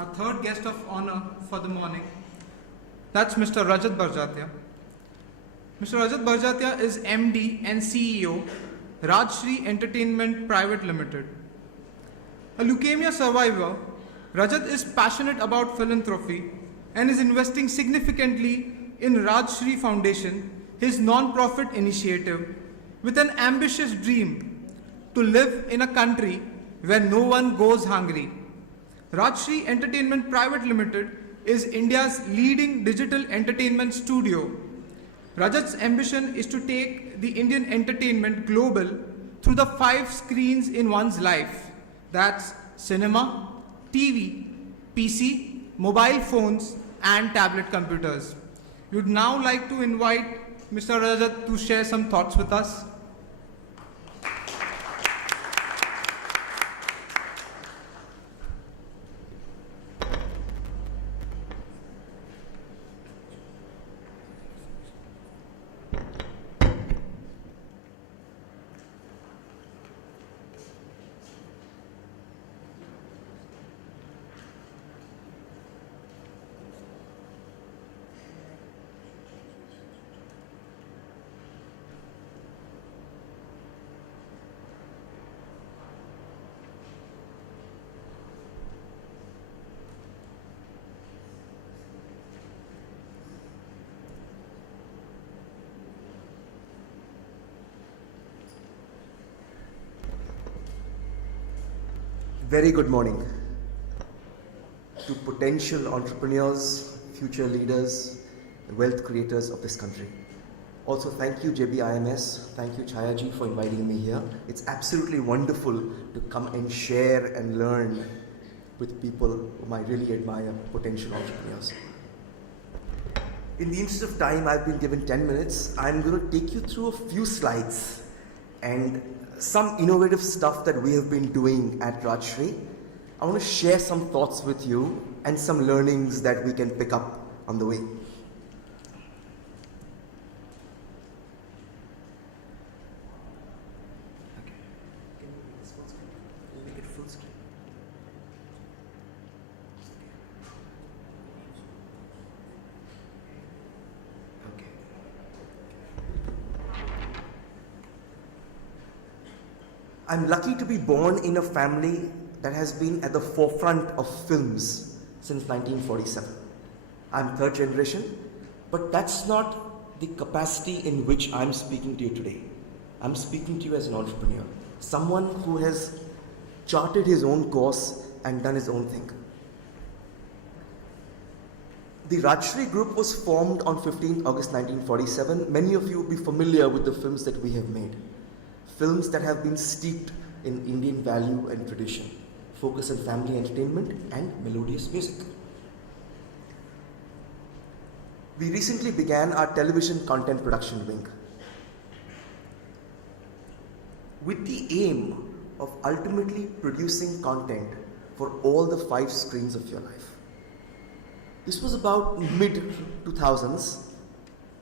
our third guest of honor for the morning. That's Mr. Rajat Badjatya. Mr. Rajat Badjatya is MD and CEO, Rajshri Entertainment Private Limited. A leukemia survivor, Rajat is passionate about philanthropy and is investing significantly in Rajshri Foundation, his non-profit initiative, with an ambitious dream to live in a country where no one goes hungry. Rajshri Entertainment Private Limited is India's leading digital entertainment studio. Rajat's ambition is to take the Indian entertainment global through the 5 screens in one's life. That's cinema, TV, PC, mobile phones, and tablet computers. We would now like to invite Mr. Rajat to share some thoughts with us. Very good morning to potential entrepreneurs, future leaders, wealth creators of this country. Also, thank you JBIMS, thank you Chayaji for inviting me here. It's absolutely wonderful to come and share and learn with people whom I really admire, potential entrepreneurs. In the interest of time, I've been given 10 minutes. I'm going to take you through a few slides and some innovative stuff that we have been doing at Rajshri. I want to share some thoughts with you and some learnings that we can pick up on the way. I'm lucky to be born in a family that has been at the forefront of films since 1947. I'm third generation, but that's not the capacity in which I'm speaking to you today. I'm speaking to you as an entrepreneur, someone who has charted his own course and done his own thing. The Rajshri Group was formed on 15th August 1947. Many of you will be familiar with the films that we have made. Films that have been steeped in Indian value and tradition, focus on family entertainment and melodious music. We recently began our television content production wing with the aim of ultimately producing content for all the 5 screens of your life. This was about mid-2000s.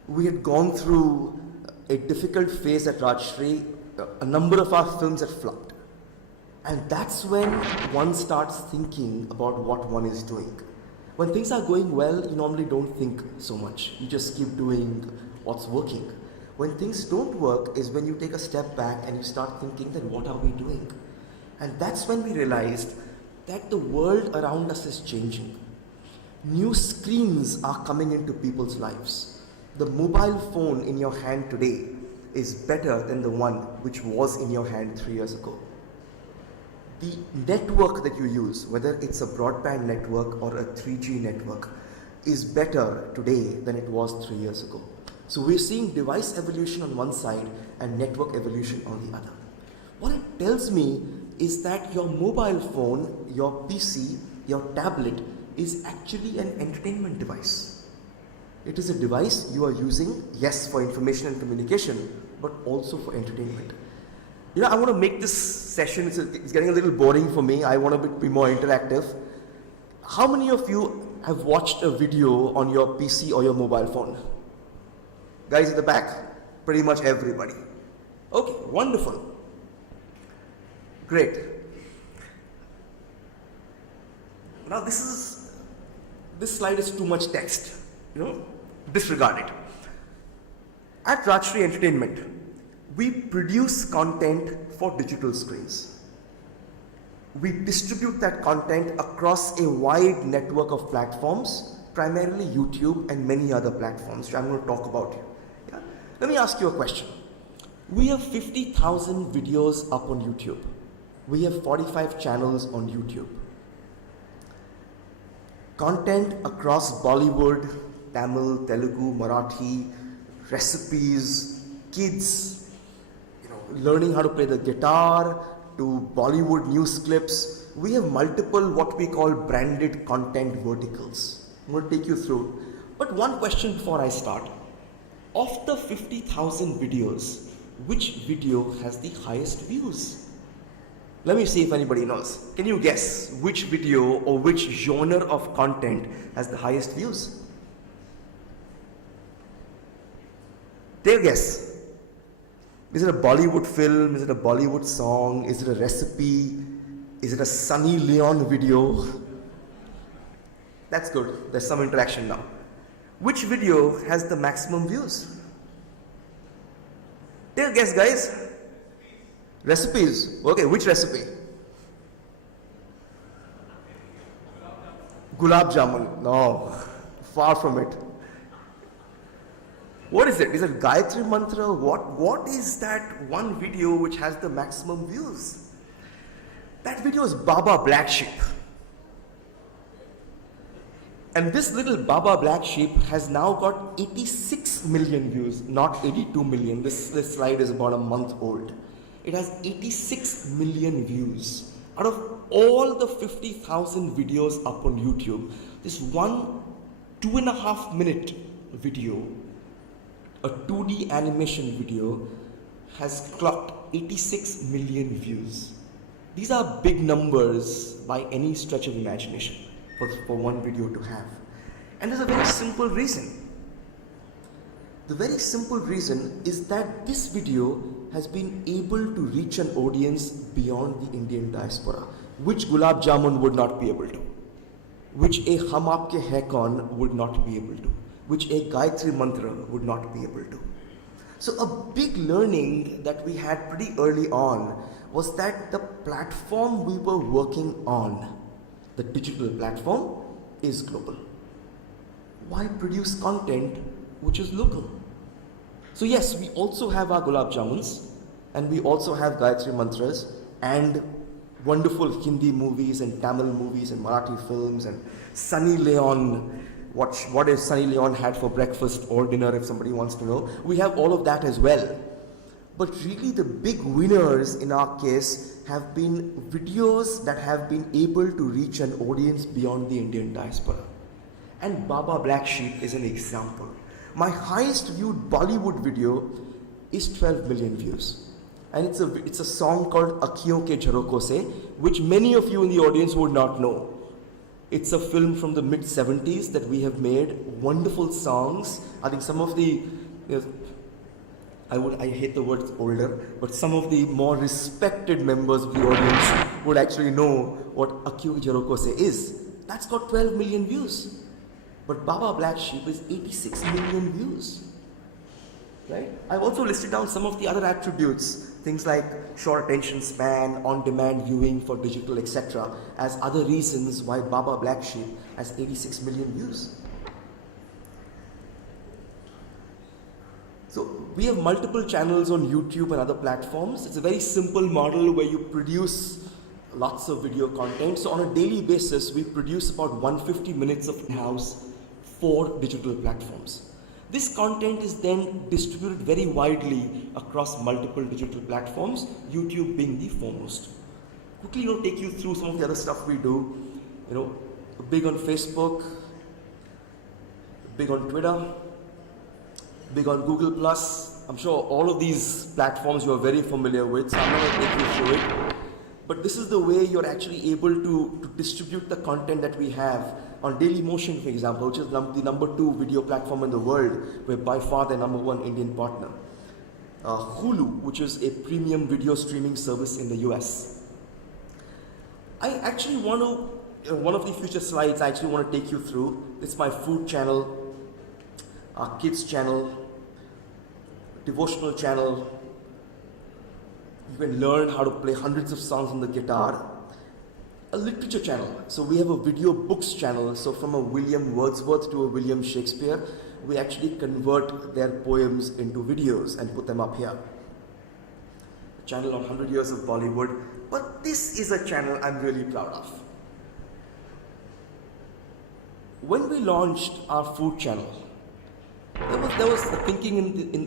We had gone through a difficult phase at Rajshri. A number of our films had flopped. And that's when one starts thinking about what one is doing. When things are going well, you normally don't think so much. You just keep doing what's working. When things don't work is when you take a step back and you start thinking that what are we doing? And that's when we realized that the world around us is changing. New screens are coming into people's lives. The mobile phone in your hand today is better than the one which was in your hand 3 years ago. The network that you use, whether it's a broadband network or a 3G network, is better today than it was 3 years ago. So we're seeing device evolution on one side and network evolution on the other. What it tells me is that your mobile phone, your PC, your tablet is actually an entertainment device. It is a device you are using, yes, for information and communication, but also for entertainment. You know, I want to make this session, it's getting a little boring for me. I want to be more interactive. How many of you have watched a video on your PC or your mobile phone? Guys at the back? Pretty much everybody. Okay, wonderful. Great. Now this slide is too much text, disregard it. At Rajshri Entertainment, we produce content for digital screens. We distribute that content across a wide network of platforms, primarily YouTube and many other platforms, which I'm going to talk about here. Yeah? Let me ask you a question. We have 50,000 videos up on YouTube. We have 45 channels on YouTube. Content across Bollywood, Tamil, Telugu, Marathi, recipes, kids, learning how to play the guitar, to Bollywood news clips. We have multiple what we call branded content verticals. I'm going to take you through. But one question before I start. Of the 50,000 videos, which video has the highest views? Let me see if anybody knows. Can you guess which video or which genre of content has the highest views? Take a guess. Is it a Bollywood film? Is it a Bollywood song? Is it a recipe? Is it a Sunny Leon video? That's good. There's some interaction now. Which video has the maximum views? Take a guess, guys. Recipes. Okay, which recipe? Gulab Jamun. No, far from it. What is it? Is it Gayatri Mantra? What is that one video which has the maximum views? That video is Baba Black Sheep. And this little Baba Black Sheep has now got 86 million views, not 82 million. This slide is about a month old. It has 86 million views. Out of all the 50,000 videos up on YouTube, this one 2.5 minute video, a 2D animation video, has clocked 86 million views. These are big numbers by any stretch of imagination for one video to have. And there's a very simple reason. The very simple reason is that this video has been able to reach an audience beyond the Indian diaspora, which Gulab Jamun would not be able to, which a Hum Aapke Hai Kaun would not be able to, which a Gayatri Mantra would not be able to. So a big learning that we had pretty early on was that the platform we were working on, the digital platform, is global. Why produce content which is local? So yes, we also have our Gulab Jamuns, and we also have Gayatri Mantras, and wonderful Hindi movies and Tamil movies and Marathi films and Sunny Leon. What is Sunny Leon had for breakfast or dinner, if somebody wants to know. We have all of that as well. But really the big winners in our case have been videos that have been able to reach an audience beyond the Indian diaspora. And Baba Black Sheep is an example. My highest viewed Bollywood video is 12 million views. And it's a song called Akhiyon Ke Jharoko Se, which many of you in the audience would not know. It's a film from the mid-70s that we have made, wonderful songs. I think some of the, I hate the word older, but some of the more respected members of the audience would actually know what Akhiyon Ke Jharoko Se is. That's got 12 million views. But Baba Black Sheep is 86 million views. Right? I've also listed down some of the other attributes, things like short attention span, on-demand viewing for digital, etc., as other reasons why Baba Black Sheep has 86 million views. So we have multiple channels on YouTube and other platforms. It's a very simple model where you produce lots of video content. So on a daily basis, we produce about 150 minutes of in-house for digital platforms. This content is then distributed very widely across multiple digital platforms, YouTube being the foremost. Quickly, take you through some of the other stuff we do. Big on Facebook, big on Twitter, big on Google+. I'm sure all of these platforms you are very familiar with, so I'm not going to take you through it. But this is the way you're actually able to distribute the content that we have. On Dailymotion, for example, which is the number 2 video platform in the world, we're by far the number 1 Indian partner. Hulu, which is a premium video streaming service in the US. I actually want to one of the future slides I actually want to take you through. It's my food channel, our kids channel, devotional channel. You can learn how to play hundreds of songs on the guitar. A literature channel. So we have a video books channel. So from a William Wordsworth to a William Shakespeare, we actually convert their poems into videos and put them up here. A channel on 100 years of Bollywood. But this is a channel I'm really proud of. When we launched our food channel, there was a thinking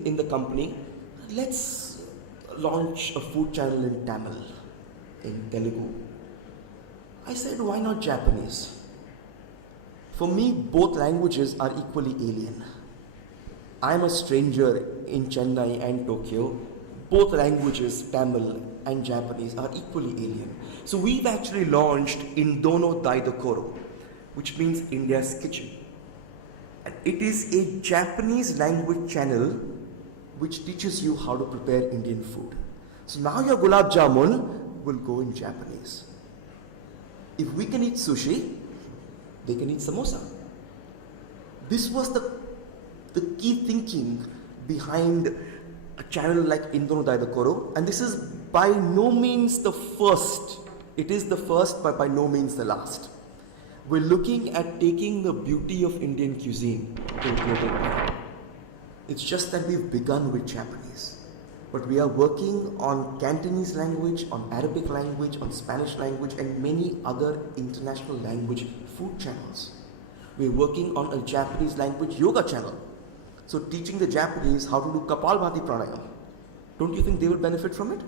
in the company, let's launch a food channel in Tamil, in Telugu. I said, why not Japanese? For me, both languages are equally alien. I'm a stranger in Chennai and Tokyo. Both languages, Tamil and Japanese, are equally alien. So we've actually launched Indono Daidokoro, which means India's kitchen. And it is a Japanese language channel which teaches you how to prepare Indian food. So now your gulab jamun will go in Japanese. If we can eat sushi, they can eat samosa. This was the key thinking behind a channel like Indono Daidokoro, and this is by no means the first. It is the first, but by no means the last. We're looking at taking the beauty of Indian cuisine to a global level. It's just that we've begun with Japanese. But we are working on Cantonese language, on Arabic language, on Spanish language, and many other international language food channels. We're working on a Japanese language yoga channel. So teaching the Japanese how to do Kapalbhati pranayama. Don't you think they will benefit from it?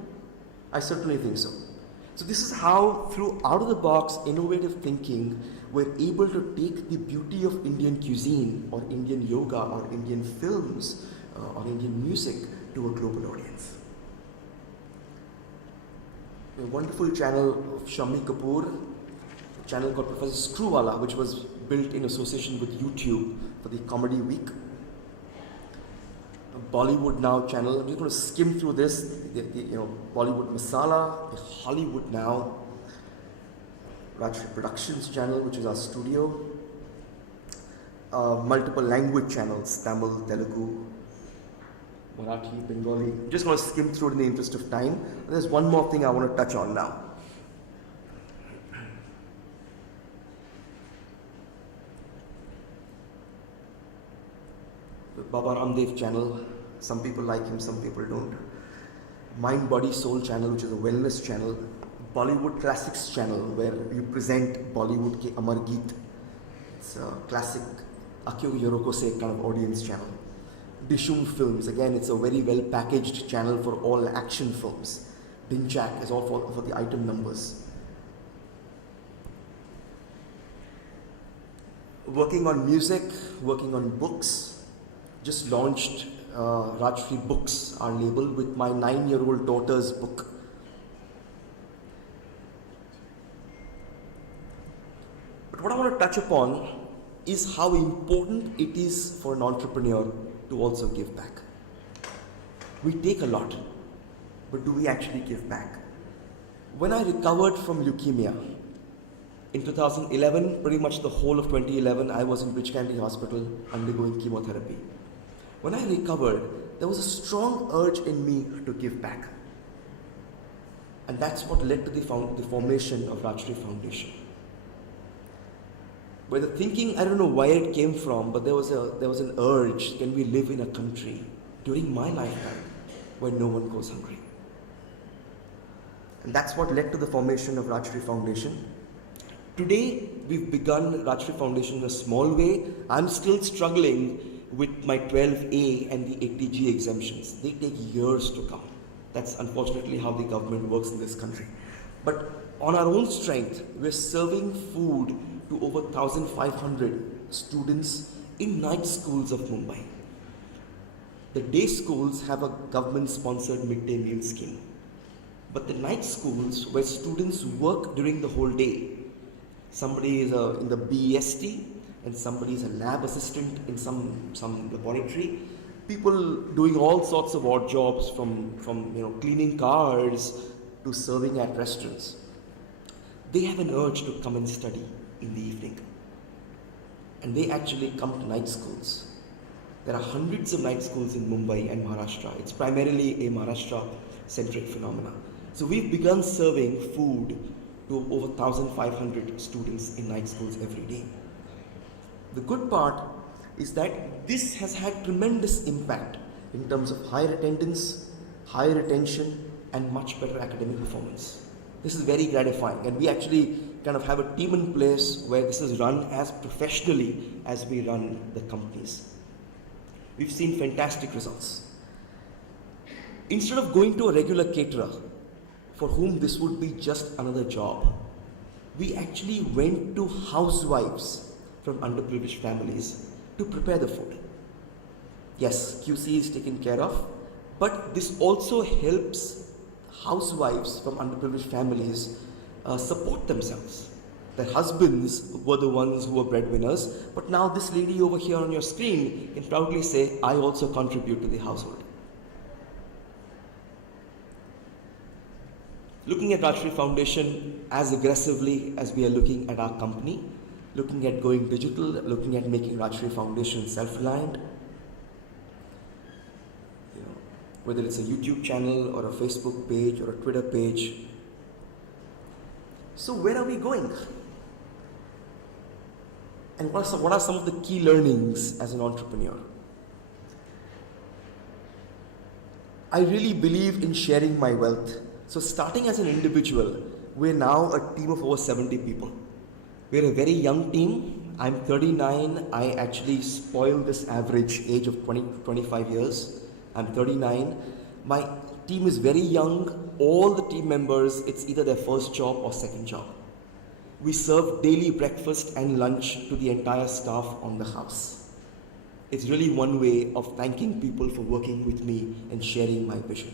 I certainly think so. So this is how, through out-of-the-box innovative thinking, we're able to take the beauty of Indian cuisine, or Indian yoga, or Indian films, or Indian music to a global audience. A wonderful channel of Shammi Kapoor, a channel called Professor Screwwala, which was built in association with YouTube for the Comedy Week. A Bollywood Now channel. I'm just going to skim through this. Bollywood Masala, a Hollywood Now, Rajat Productions channel, which is our studio. Multiple language channels: Tamil, Telugu, Marathi, Bengali. I'm just going to skim through it in the interest of time. And there's one more thing I want to touch on now. The Baba Ramdev channel. Some people like him, some people don't. Mind, Body, Soul channel, which is a wellness channel. Bollywood Classics channel, where you present Bollywood ke Amar Geet. It's a classic Akio Yoroko se kind of audience channel. Dishum Films, again, it's a very well packaged channel for all action films. Dinchak is all for the item numbers. Working on music, working on books. Just launched Rajshri Books, our label, with my 9-year-old daughter's book. But what I want to touch upon is how important it is for an entrepreneur to also give back. We take a lot, but do we actually give back? When I recovered from leukemia in 2011, pretty much the whole of 2011, I was in Bridge Candy Hospital undergoing chemotherapy. When I recovered, there was a strong urge in me to give back. And that's what led to the formation of Rajshri Foundation. Where the thinking, I don't know why it came from, but there was an urge, can we live in a country during my lifetime where no one goes hungry? And that's what led to the formation of Rajshri Foundation. Today, we've begun Rajshri Foundation in a small way. I'm still struggling with my 12A and the 80G exemptions. They take years to come. That's unfortunately how the government works in this country. But on our own strength, we're serving food to over 1,500 students in night schools of Mumbai. The day schools have a government-sponsored midday meal scheme. But the night schools, where students work during the whole day, somebody is in the BEST, and somebody is a lab assistant in some laboratory. People doing all sorts of odd jobs, from cleaning cars to serving at restaurants. they have an urge to come and study in the evening. And they actually come to night schools. There are hundreds of night schools in Mumbai and Maharashtra. It's primarily a Maharashtra-centric phenomenon. So we've begun serving food to over 1,500 students in night schools every day. The good part is that this has had tremendous impact in terms of higher attendance, higher retention, and much better academic performance. This is very gratifying, and we actually kind of have a team in place where this is run as professionally as we run the companies. We've seen fantastic results. Instead of going to a regular caterer, for whom this would be just another job, we actually went to housewives from underprivileged families to prepare the food. Yes, QC is taken care of, but this also helps housewives from underprivileged families support themselves. Their husbands were the ones who were breadwinners, but now this lady over here on your screen can proudly say, I also contribute to the household. Looking at Rajshri Foundation as aggressively as we are looking at our company, looking at going digital, looking at making Rajshri Foundation self-reliant, whether it's a YouTube channel or a Facebook page or a Twitter page. So where are we going? And what are some of the key learnings as an entrepreneur? I really believe in sharing my wealth. So starting as an individual, we're now a team of over 70 people. We're a very young team. I'm 39. I actually spoiled this average age of 20 to 25 years. I'm 39. My team is very young. All the team members, it's either their first job or second job. We serve daily breakfast and lunch to the entire staff on the house. It's really one way of thanking people for working with me and sharing my vision.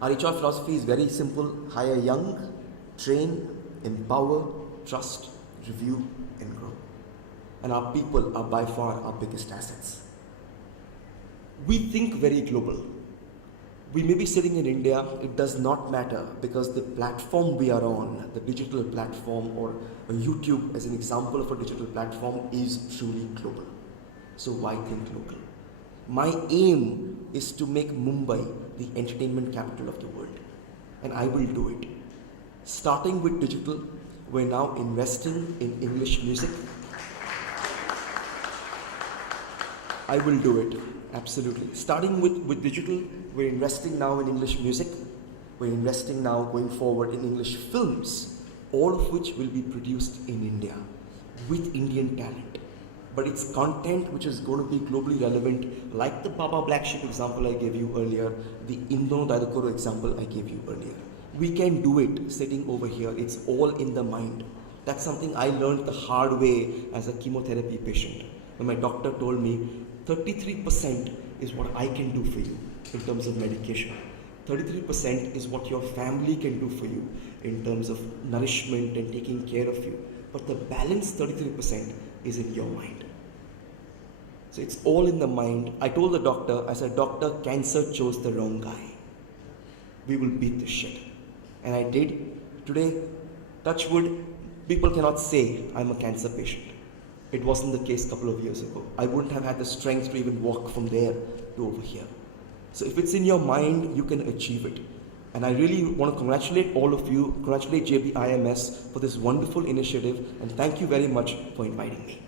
Our HR philosophy is very simple: hire young, train, empower, trust, review, and grow. And our people are by far our biggest assets. We think very global. We may be sitting in India, it does not matter, because the platform we are on, the digital platform, or YouTube as an example of a digital platform, is truly global. So why think local? My aim is to make Mumbai the entertainment capital of the world, and I will do it. Starting with digital, we're now investing in English music. I will do it, absolutely. Starting with digital, we're investing now in English music. We're investing now going forward in English films, all of which will be produced in India with Indian talent. But it's content which is going to be globally relevant, like the Baba Black Sheep example I gave you earlier, the Indo Daidakoro example I gave you earlier. We can do it sitting over here. It's all in the mind. That's something I learned the hard way as a chemotherapy patient. When my doctor told me 33% is what I can do for you in terms of medication. 33% is what your family can do for you in terms of nourishment and taking care of you. But the balance 33% is in your mind. So it's all in the mind. I told the doctor, I said, doctor, cancer chose the wrong guy. We will beat this shit. And I did. Today, touch wood, people cannot say I'm a cancer patient. It wasn't the case a couple of years ago. I wouldn't have had the strength to even walk from there to over here. So if it's in your mind, you can achieve it. And I really want to congratulate all of you, congratulate JBIMS for this wonderful initiative, and thank you very much for inviting me.